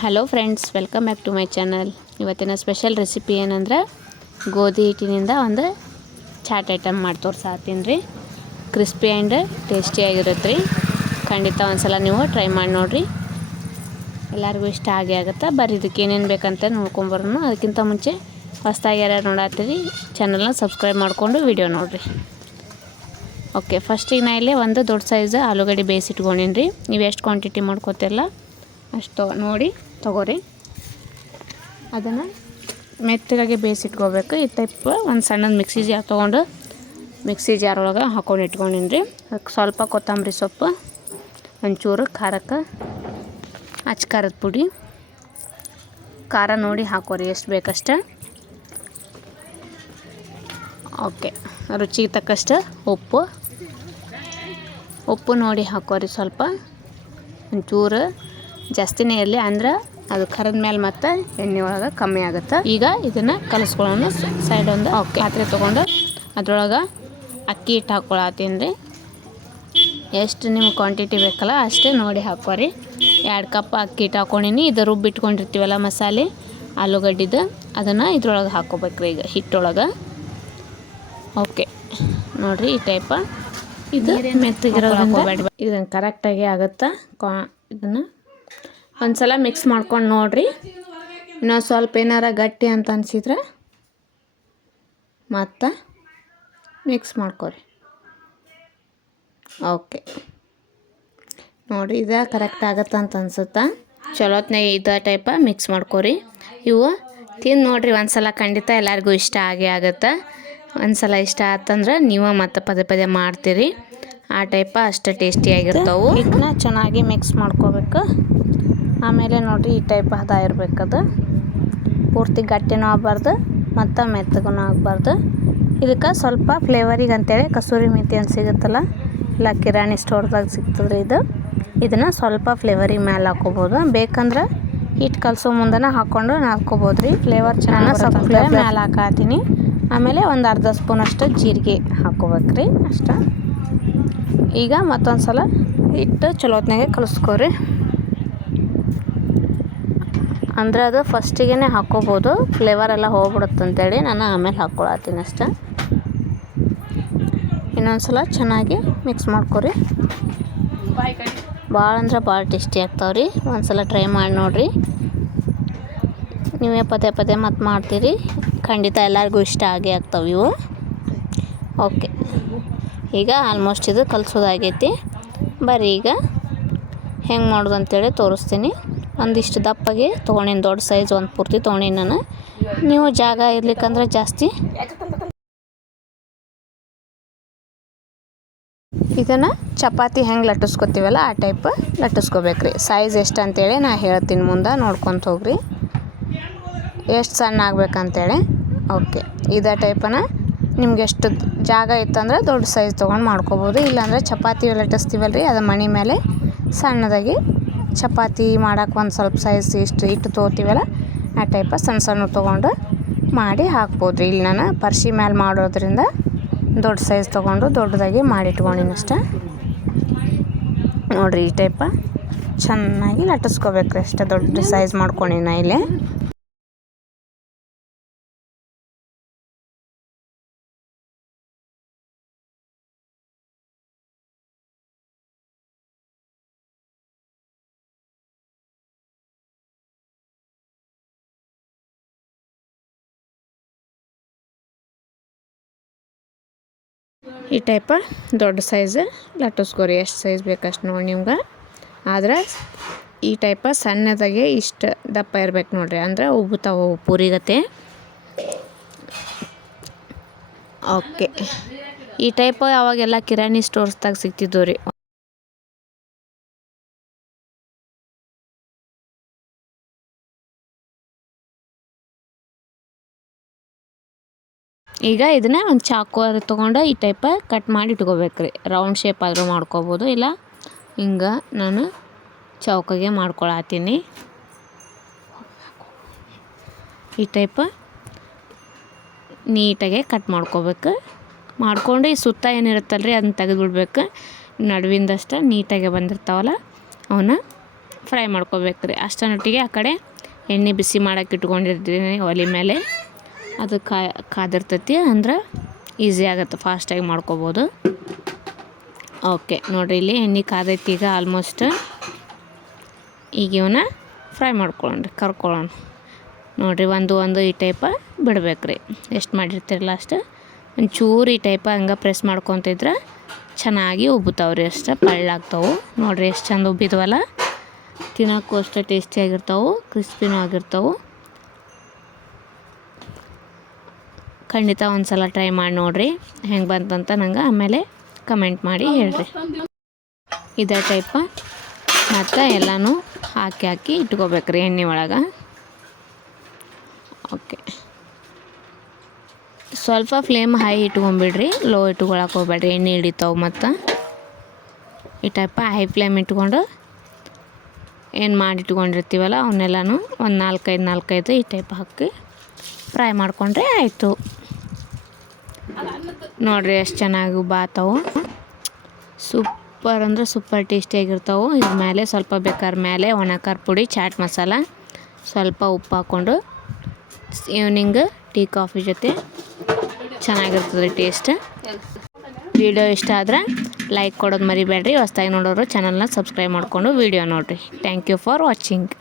Hello friends welcome back to my channel ಇವತ್ತಿನ special recipe ಏನಂದ್ರೆ ಗೋಧಿ ಹಿಟ್ಟಿನಿಂದ ಒಂದು ಚಾಟ್ ಐಟಮ್ ಮಾಡಿ ತೋರ್ಸಾತೀನಿ ರೀ ಕ್ರಿಸ್ಪಿ ಆ್ಯಂಡ್ ಟೇಸ್ಟಿಯಾಗಿರುತ್ತೆ ರೀ ಖಂಡಿತ ಒಂದ್ಸಲ ನೀವು ಟ್ರೈ ಮಾಡಿ ನೋಡಿರಿ. ಎಲ್ಲರಿಗೂ ಇಷ್ಟ ಆಗೇ ಆಗುತ್ತೆ? ಬರ್ರಿ, ಇದಕ್ಕೆ ಏನೇನು ಬೇಕಂತ ನೋಡ್ಕೊಂಬರೋಣ ಅದಕ್ಕಿಂತ ಮುಂಚೆ ಹೊಸ್ದಾಗಿ ಯಾರ್ಯಾರು ನೋಡತ್ತೀರಿ ಚಾನಲ್ನ ಸಬ್ಸ್ಕ್ರೈಬ್ ಮಾಡಿಕೊಂಡು ವಿಡಿಯೋ ನೋಡಿರಿ. ಓಕೆ ಫಸ್ಟಿಗೆ ನಾ ಇಲ್ಲಿ ಒಂದು ದೊಡ್ಡ ಸೈಜ್ ಆಲೂಗಡ್ಡೆ ಬೇಯಿಸಿಟ್ಕೊಂಡಿನಿ ರೀ ನೀವು ಎಷ್ಟು ಕ್ವಾಂಟಿಟಿ ಮಾಡ್ಕೋತಿರಲ್ಲ ಅಷ್ಟು ನೋಡಿ. ತಗೋರಿ. ಅದನ್ನು ಮೆತ್ತಗಾಗಿ ಬೇಯಿಸಿಟ್ಕೋಬೇಕು. ಈ ಟೈಪ್ ಒಂದು ಸಣ್ಣದ ಮಿಕ್ಸಿ ಜಾರ್ ತೊಗೊಂಡು ಮಿಕ್ಸಿ ಜಾರ್ ಒಳಗೆ ಹಾಕೊಂಡು ಇಟ್ಕೊಂಡಿನಿ ರೀ ಅದಕ್ಕೆ ಸ್ವಲ್ಪ ಕೊತ್ತಂಬರಿ ಸೊಪ್ಪು, ಒಂಚೂರು ಖಾರಕ್ಕೆ, ಅಚ್ಚ ಖಾರದ ಪುಡಿ, ಖಾರ ನೋಡಿ ಹಾಕೋರಿ ಎಷ್ಟು ಬೇಕಷ್ಟು. ಓಕೆ, ರುಚಿಗೆ ತಕ್ಕಷ್ಟು ಉಪ್ಪು. ಉಪ್ಪು ನೋಡಿ ಹಾಕೋರಿ ಸ್ವಲ್ಪ. ಒಂಚೂರು ಜಾಸ್ತಿನೇ ಇರಲಿ ಅಂದ್ರೆ ಅದು ಕರದ ಮೇಲೆ ಮತ್ತೆ ಎಣ್ಣೆ ಒಳಗೆ ಕಮ್ಮಿ ಆಗುತ್ತೆ. ಈಗ ಇದನ್ನು ಕಲಿಸ್ಕೊಳ್ಳೋಣ ಸೈಡ್ ಒಂದು. ಪಾತ್ರೆ ತೊಗೊಂಡು ಅದ್ರೊಳಗೆ ಅಕ್ಕಿ ಹಿಟ್ಟು ಹಾಕ್ಕೊಳತ್ತೀನಿ ರೀ ಎಷ್ಟು ನಿಮ್ಗೆ ಕ್ವಾಂಟಿಟಿ ಬೇಕಲ್ಲ ಅಷ್ಟೇ ನೋಡಿ ಹಾಕೋರಿ ಎರಡು ಕಪ್ ಅಕ್ಕಿ ಹಿಟ್ಟು ಹಾಕ್ಕೊಂಡಿನಿ ಇದು ರುಬ್ಬಿಟ್ಕೊಂಡಿರ್ತೀವಲ್ಲ ಮಸಾಲೆ ಆಲೂಗಡ್ಡಿದು ಅದನ್ನು ಇದ್ರೊಳಗೆ ಹಾಕ್ಕೋಬೇಕ್ರಿ ಈಗ ಹಿಟ್ಟೊಳಗೆ. ಓಕೆ ನೋಡಿರಿ ಈ ಟೈಪ ಇದು ಮೆತ್ತಗಿರೋದ್ರಿಂದ ಇದನ್ನು ಕರೆಕ್ಟಾಗಿ ಆಗುತ್ತಾ? ಕಾ ಇದನ್ನು ಒಂದು ಸಲ ಮಿಕ್ಸ್ ಮಾಡ್ಕೊಂಡು ನೋಡಿರಿ. ಇನ್ನೊಂದು ಸ್ವಲ್ಪ ಏನಾರ ಗಟ್ಟಿ ಅಂತ ಅನಿಸಿದ್ರೆ ಮತ್ತು ಮಿಕ್ಸ್ ಮಾಡ್ಕೊರಿ. ಓಕೆ. ನೋಡಿರಿ ಇದು ಕರೆಕ್ಟ್ ಆಗುತ್ತೆ ಅಂತ ಅನ್ಸುತ್ತಾ? ಚಲೋತ್ನಾಗ ಇದೇ ಟೈಪ ಮಿಕ್ಸ್ ಮಾಡ್ಕೊರಿ. ಇವು ತಿಂದು ನೋಡಿರಿ ಒಂದು ಸಲ ಖಂಡಿತ ಎಲ್ಲರಿಗೂ ಇಷ್ಟ ಆಗೇ ಆಗುತ್ತೆ. ಒಂದು ಸಲ ಇಷ್ಟ ಆತಂದ್ರೆ ನೀವು ಮತ್ತೆ ಪದೇ ಪದೇ ಮಾಡ್ತೀರಿ. ಆ ಟೈಪ ಅಷ್ಟು ಟೇಸ್ಟಿಯಾಗಿರ್ತಾವೆ ಇದನ್ನ ಚೆನ್ನಾಗಿ ಮಿಕ್ಸ್ ಮಾಡ್ಕೋಬೇಕು. ಆಮೇಲೆ ನೋಡಿರಿ ಈ ಟೈಪ್ ಹದ ಅದು ಪೂರ್ತಿ ಗಟ್ಟಿನೂ ಆಗಬಾರ್ದು ಮತ್ತು ಮೆತ್ತಗೂ ಆಗಬಾರ್ದು. ಇದಕ್ಕೆ ಸ್ವಲ್ಪ ಫ್ಲೇವರಿಗೆ ಅಂತೇಳಿ ಕಸೂರಿ ಮೆಥಿ ಅಂತ ಸಿಗುತ್ತಲ್ಲ ಇಲ್ಲ ಕಿರಾಣಿ ಸ್ಟೋರ್ದಾಗ ಸಿಗ್ತದ್ರಿ ಇದು. ಇದನ್ನು ಸ್ವಲ್ಪ ಫ್ಲೇವರಿಗೆ ಮೇಲೆ ಹಾಕೋಬೋದು. ಬೇಕಂದ್ರೆ ಹಿಟ್ಟು ಕಲಸೋ ಮುಂದೆ ಹಾಕ್ಕೊಂಡು ಹಾಕ್ಕೋಬೋದು ರೀ ಫ್ಲೇವರ್ ಚೆನ್ನಾಗಿ ಸ್ವಲ್ಪ ಫ್ಲೇವರ್ ಮೇಲೆ ಹಾಕಾತೀನಿ. ಆಮೇಲೆ ಒಂದು ಅರ್ಧ ಸ್ಪೂನ್ ಅಷ್ಟು ಜೀರಿಗೆ ಹಾಕೋಬೇಕ್ರಿ ಅಷ್ಟ. ಈಗ ಮತ್ತೊಂದು ಸಲ ಹಿಟ್ಟು ಚಲೋತ್ನಾಗೆ ಕಲಿಸ್ಕೋರಿ. ಅಂದರೆ ಅದು ಫಸ್ಟಿಗೆ ಹಾಕ್ಕೋಬೋದು. ಫ್ಲೇವರ್ ಎಲ್ಲ ಹೋಗ್ಬಿಡುತ್ತೆ ಅಂತೇಳಿ ನಾನು ಆಮೇಲೆ ಹಾಕ್ಕೊಳತ್ತೀನಿ ಅಷ್ಟೆ. ಇನ್ನೊಂದು ಸಲ ಚೆನ್ನಾಗಿ ಮಿಕ್ಸ್ ಮಾಡ್ಕೊರಿ. ಭಾಳ ಅಂದ್ರೆ ಭಾಳ ಟೇಸ್ಟಿ ಆಗ್ತಾವ್ರಿ. ಒಂದು ಸಲ ಟ್ರೈ ಮಾಡಿ ನೋಡಿರಿ. ನೀವೇ ಪದೇ ಪದೇ ಮತ್ತೆ ಮಾಡ್ತೀರಿ. ಖಂಡಿತ ಎಲ್ಲರಿಗೂ ಇಷ್ಟ ಆಗೇ ಆಗ್ತಾವೆ ಇವು. ಓಕೆ ಈಗ ಆಲ್ಮೋಸ್ಟ್ ಇದು ಕಲಿಸೋದಾಗೈತಿ. ಬರ್ರಿ ಈಗ ಹೆಂಗೆ ಮಾಡೋದು ಅಂತೇಳಿ ತೋರಿಸ್ತೀನಿ. ಒಂದಿಷ್ಟು ದಪ್ಪಗೆ ತೊಗೊಂಡಿನಿ ದೊಡ್ಡ ಸೈಜ್ ಒಂದು ಪೂರ್ತಿ ತೊಗೊಂಡಿನಿ ನಾನು. ನೀವು ಜಾಗ ಇರ್ಲಿಕ್ಕಂದ್ರೆ ಜಾಸ್ತಿ. ಇದನ್ನು ಚಪಾತಿ ಹೆಂಗೆ ಲಟ್ಟಿಸ್ಕೊತೀವಲ್ಲ ಆ ಟೈಪ್ ಲಟ್ಟಿಸ್ಕೋಬೇಕ್ರಿ. ಸೈಜ್ ಎಷ್ಟು ಅಂತೇಳಿ ನಾ ಹೇಳ್ತೀನಿ ಮುಂದೆ, ನೋಡ್ಕೊತ ಹೋಗ್ರಿ. ಎಷ್ಟು ಸಣ್ಣ ಆಗ್ಬೇಕಂತೇಳಿ. ಓಕೆ ಇದೇ ಟೈಪನ ನಿಮ್ಗೆ ಎಷ್ಟು ಜಾಗ ಇತ್ತಂದ್ರೆ ದೊಡ್ಡ ಸೈಜ್ ತೊಗೊಂಡು ಮಾಡ್ಕೋಬೋದು. ಇಲ್ಲಾಂದರೆ ಚಪಾತಿ ಲಟ್ಟಿಸ್ತೀವಲ್ಲ ರೀ ಅದು ಮಣಿ ಮೇಲೆ ಸಣ್ಣದಾಗಿ ಚಪಾತಿ ಮಾಡೋಕೆ ಒಂದು ಸ್ವಲ್ಪ ಸೈಜ್ ಇಷ್ಟು ಇಟ್ಟು ತೊಗೋತೀವಲ್ಲ ಆ ಟೈಪ ಸಣ್ಣ ಸಣ್ಣ ತೊಗೊಂಡು ಮಾಡಿ ಹಾಕ್ಬೋದು. ಇಲ್ಲಿ ನಾನು ಪರ್ಶಿ ಮೇಲೆ ಮಾಡೋದ್ರಿಂದ ದೊಡ್ಡ ಸೈಜ್ ತೊಗೊಂಡು ದೊಡ್ಡದಾಗಿ ಮಾಡಿ ಅಷ್ಟೆ. ನೋಡಿರಿ ಈ ಟೈಪ ಚೆನ್ನಾಗಿ ಲಟ್ಟಿಸ್ಕೋಬೇಕ್ರಿ ಅಷ್ಟೇ ದೊಡ್ಡ ಸೈಜ್ ಮಾಡ್ಕೊಂಡಿನ ಇಲ್ಲಿ. ಈ ಟೈಪ ದೊಡ್ಡ ಸೈಜ್ ಲಟ್ಟಿಸ್ಕೋರಿ ಎಷ್ಟು ಸೈಜ್ ಬೇಕಷ್ಟು ನೋಡಿ ನಿಮ್ಗೆ. ಆದ್ರೆ ಈ ಟೈಪ ಸಣ್ಣದಾಗೆ ಇಷ್ಟು ದಪ್ಪ ಇರ್ಬೇಕು ನೋಡ್ರಿ. ಅಂದ್ರೆ ಉಬ್ಬುತ್ತಾವೆ ಪೂರಿಗತೆ ಓಕೆ. ಈ ಟೈಪ್ ಅವಾಗೆಲ್ಲ ಕಿರಾಣಿ ಸ್ಟೋರ್ಸ್ದಾಗ ಸಿಗ್ತಿದ್ದವು ರೀ? ಈಗ ಇದನ್ನ ಒಂದು ಚಾಕು ಅದು ತೊಗೊಂಡು ಈ ಟೈಪ ಕಟ್ ಮಾಡಿ ಇಟ್ಕೋಬೇಕು ರೀ. ರೌಂಡ್ ಶೇಪ್ ಆದರೂ ಮಾಡ್ಕೋಬೋದು. ಇಲ್ಲ, ಹಿಂಗೆ ನಾನು ಚೌಕಗೆ ಮಾಡ್ಕೊಳತ್ತೀನಿ. ಈ ಟೈಪ ನೀಟಾಗೆ ಕಟ್ ಮಾಡ್ಕೋಬೇಕು. ಮಾಡಿಕೊಂಡು ಈ ಸುತ್ತ ಏನಿರುತ್ತಲ್ಲ ರೀ ಅದನ್ನ ತೆಗೆದುಬಿಡ್ಬೇಕು. ನಡುವಿಂದಷ್ಟು ನೀಟಾಗೆ ಬಂದಿರ್ತಾವಲ್ಲ, ಅವನ್ನ ಫ್ರೈ ಮಾಡ್ಕೋಬೇಕು ರೀ. ಅಷ್ಟನೊಟ್ಟಿಗೆ ಆ ಕಡೆ ಎಣ್ಣೆ ಬಿಸಿ ಮಾಡಕ್ಕೆ ಇಟ್ಕೊಂಡಿರ್ತೀನಿ ಒಲೆ ಮೇಲೆ. ಅದು ಕಾದಿರ್ತೈತಿ ಅಂದ್ರೆ ಈಸಿ ಆಗುತ್ತೆ ಫಾಸ್ಟಾಗಿ ಮಾಡ್ಕೋಬೋದು. ಓಕೆ ನೋಡಿರಿ, ಇಲ್ಲಿ ಎಣ್ಣೆ ಕಾದೈತಿ ಈಗ ಆಲ್ಮೋಸ್ಟ್ ಈಗ ಇವನ್ನ ಫ್ರೈ ಮಾಡ್ಕೊಳ್ಳೋಣ ಕರ್ಕೊಳ್ಳೋಣ. ನೋಡಿರಿ, ಒಂದು ಒಂದು ಈ ಟೈಪ ಬಿಡ್ಬೇಕು ರೀ ಎಷ್ಟು ಮಾಡಿರ್ತೀರಲ್ಲ ಅಷ್ಟು ಒಂಚೂರು ಈ ಟೈಪ ಹಂಗೆ ಪ್ರೆಸ್ ಮಾಡ್ಕೊತಿದ್ರೆ ಚೆನ್ನಾಗಿ ಉಬ್ಬುತ್ತಾವ್ರಿ ಅಷ್ಟು ಪಳ್ಳಾಗ್ತಾವೆ. ನೋಡಿರಿ, ಎಷ್ಟು ಚಂದ ಉಬ್ಬಿದ್ವಲ್ಲ. ತಿನ್ನೋಕ್ಕೂ ಅಷ್ಟು ಟೇಸ್ಟಿಯಾಗಿರ್ತಾವೆ ಕ್ರಿಸ್ಪಿನೂ ಆಗಿರ್ತಾವೆ. ಖಂಡಿತ ಒಂದು ಸಲ ಟ್ರೈ ಮಾಡಿ ನೋಡಿರಿ. ಹೆಂಗೆ ಬಂತಂತ ನಂಗೆ ಆಮೇಲೆ ಕಮೆಂಟ್ ಮಾಡಿ ಹೇಳ್ರಿ. ಇದೇ ಟೈಪ ಮತ್ತು ಎಲ್ಲನೂ ಹಾಕಿ ಹಾಕಿ ಇಟ್ಕೋಬೇಕ್ರಿ ಎಣ್ಣೆ ಒಳಗೆ. ಓಕೆ ಸ್ವಲ್ಪ ಫ್ಲೇಮ್ ಹೈ ಇಟ್ಕೊಂಬಿಡ್ರಿ. ಲೋ ಇಟ್ಕೊಳಕ್ಕೆ ಹೋಗ್ಬೇಡ್ರಿ. ಎಣ್ಣೆ ಹಿಡಿತಾವೆ ಮತ್ತು. ಈ ಟೈಪ ಹೈ ಫ್ಲೇಮ್ ಇಟ್ಕೊಂಡು ಏನು ಮಾಡಿ ಇಟ್ಕೊಂಡಿರ್ತೀವಲ್ಲ, ಅವನ್ನೆಲ್ಲನೂ ಒಂದು ನಾಲ್ಕೈದು ನಾಲ್ಕೈದು ಈ ಟೈಪ್ ಹಾಕಿ ಫ್ರೈ ಮಾಡಿಕೊಂಡ್ರೆ ಆಯಿತು. ನೋಡಿರಿ ಎಷ್ಟು ಚೆನ್ನಾಗಿ ಬಾತವು. ಸೂಪರ್ ಅಂದ್ರೆ ಸೂಪರ್ ಟೇಸ್ಟಿಯಾಗಿರ್ತಾವೆ. ಇದ್ರ ಮೇಲೆ ಸ್ವಲ್ಪ ಬೇಕಾದ್ರೆ ಮೇಲೆ ಒಣ ಖಾರ ಪುಡಿ, ಚಾಟ್ ಮಸಾಲ, ಸ್ವಲ್ಪ ಉಪ್ಪು ಹಾಕ್ಕೊಂಡು ಈವ್ನಿಂಗ್ ಟೀ, ಕಾಫಿ ಜೊತೆ ಚೆನ್ನಾಗಿರ್ತದೆ ಟೇಸ್ಟ್. ವಿಡಿಯೋ ಇಷ್ಟ ಆದ್ರೆ ಲೈಕ್ ಕೊಡೋದು ಮರಿಬೇಡ್ರಿ. ಹೊಸ್ದಾಗಿ ನೋಡೋರು ಚಾನಲ್ನ ಸಬ್ಸ್ಕ್ರೈಬ್ ಮಾಡಿಕೊಂಡು ವಿಡಿಯೋ ನೋಡಿರಿ. Thank you for watching